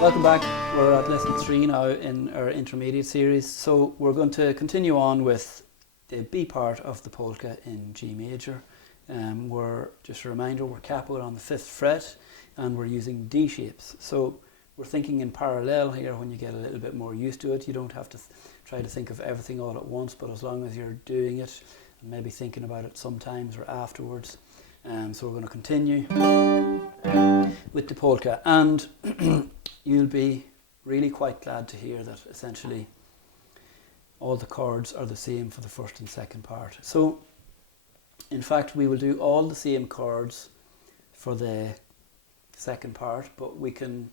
Welcome back. We're at lesson 3 now in our intermediate series. So we're going to continue on with the B part of the polka in G major. Just a reminder, we're capoed on the 5th fret and we're using D shapes. So we're thinking in parallel here. When you get a little bit more used to it, you don't have to try to think of everything all at once, but as long as you're doing it and maybe thinking about it sometimes or afterwards. So we're going to continue with the polka, and you'll be really quite glad to hear that essentially all the chords are the same for the first and second part. So in fact we will do all the same chords for the second part, but we can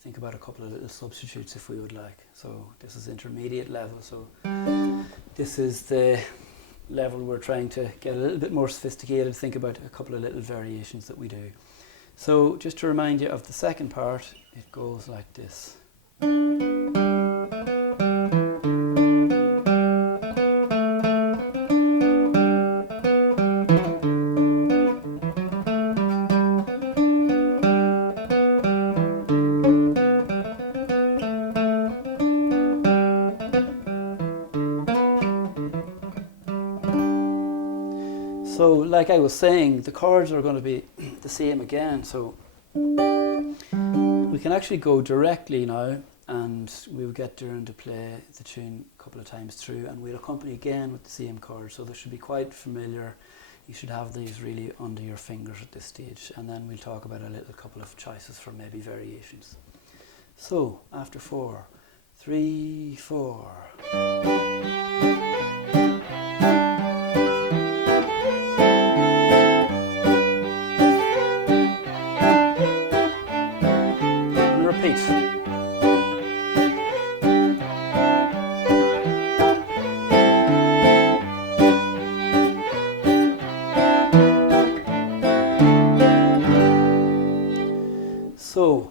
think about a couple of little substitutes if we would like. So this is intermediate level, so this is the level we're trying to get a little bit more sophisticated, think about a couple of little variations that we do. So just to remind you of the second part, it goes like this. So like I was saying, the chords are going to be the same again, so we can actually go directly now and we'll get Doireann to play the tune a couple of times through, and we'll accompany again with the same chords, so they should be quite familiar. You should have these really under your fingers at this stage, and then we'll talk about a little couple of choices for maybe variations. So after 4, 3, 4. So,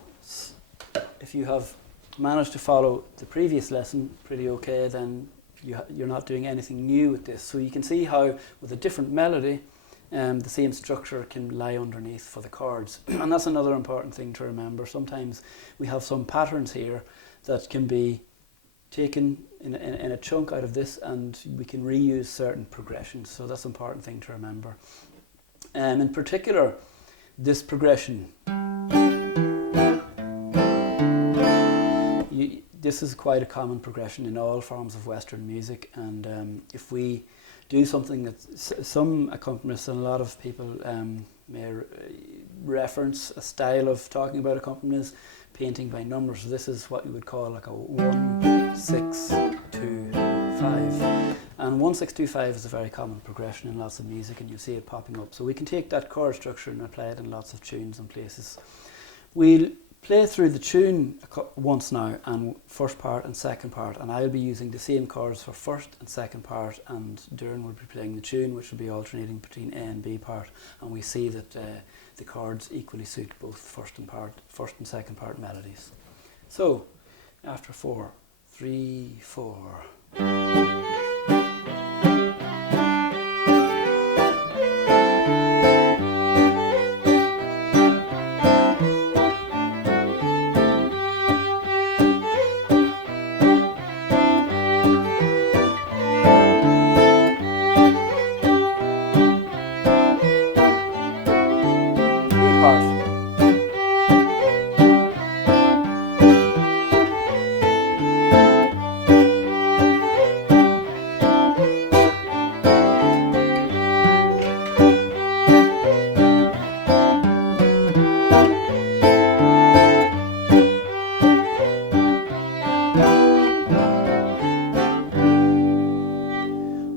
if you have managed to follow the previous lesson pretty okay, then you're not doing anything new with this. So you can see how with a different melody, the same structure can lie underneath for the chords. And that's another important thing to remember. Sometimes we have some patterns here that can be taken in a chunk out of this, and we can reuse certain progressions. So that's an important thing to remember. In particular, this progression. This is quite a common progression in all forms of Western music, and if we do something that some accompanists and a lot of people may reference a style of talking about accompanists, painting by numbers. This is what you would call like a 1, 6, 2, 5, and 1, 6, 2, 5 is a very common progression in lots of music, and you'll see it popping up. So we can take that chord structure and apply it in lots of tunes and places. We'll play through the tune once now, and first part and second part, and I'll be using the same chords for first and second part, and Doireann will be playing the tune, which will be alternating between A and B part, and we see that the chords equally suit both first and second part melodies. So after 4, 3, 4.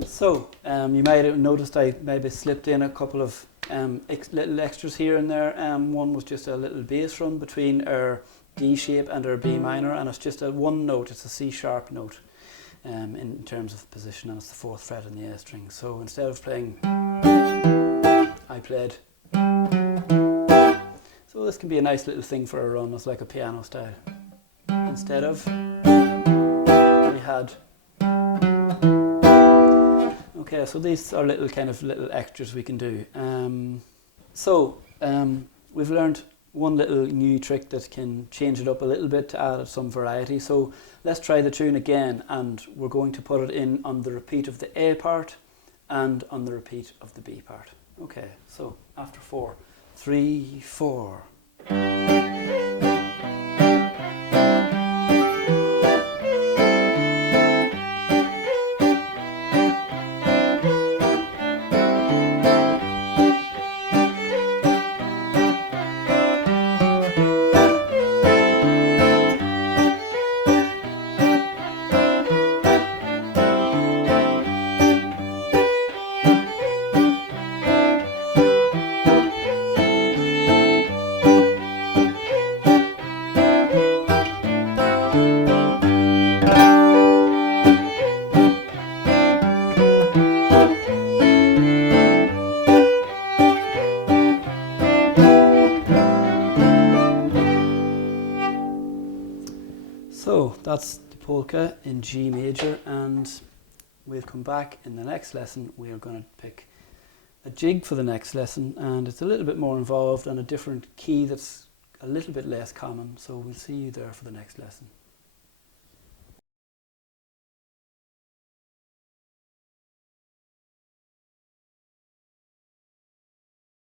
So you might have noticed I maybe slipped in a couple of little extras here and there. One was just a little bass run between our D shape and our B minor, and it's just a one note, it's a C sharp note in terms of position, and it's the 4th fret in the A string. So instead of playing, I played. So this can be a nice little thing for a run, it's like a piano style. Instead of, we had. Okay, so these are little extras we can do. We've learned one little new trick that can change it up a little bit to add some variety. So let's try the tune again, and we're going to put it in on the repeat of the A part and on the repeat of the B part. Okay, so after 4, 3, 4. So that's the polka in G major, and we'll come back in the next lesson. We are going to pick a jig for the next lesson, and it's a little bit more involved and a different key that's a little bit less common. So we'll see you there for the next lesson.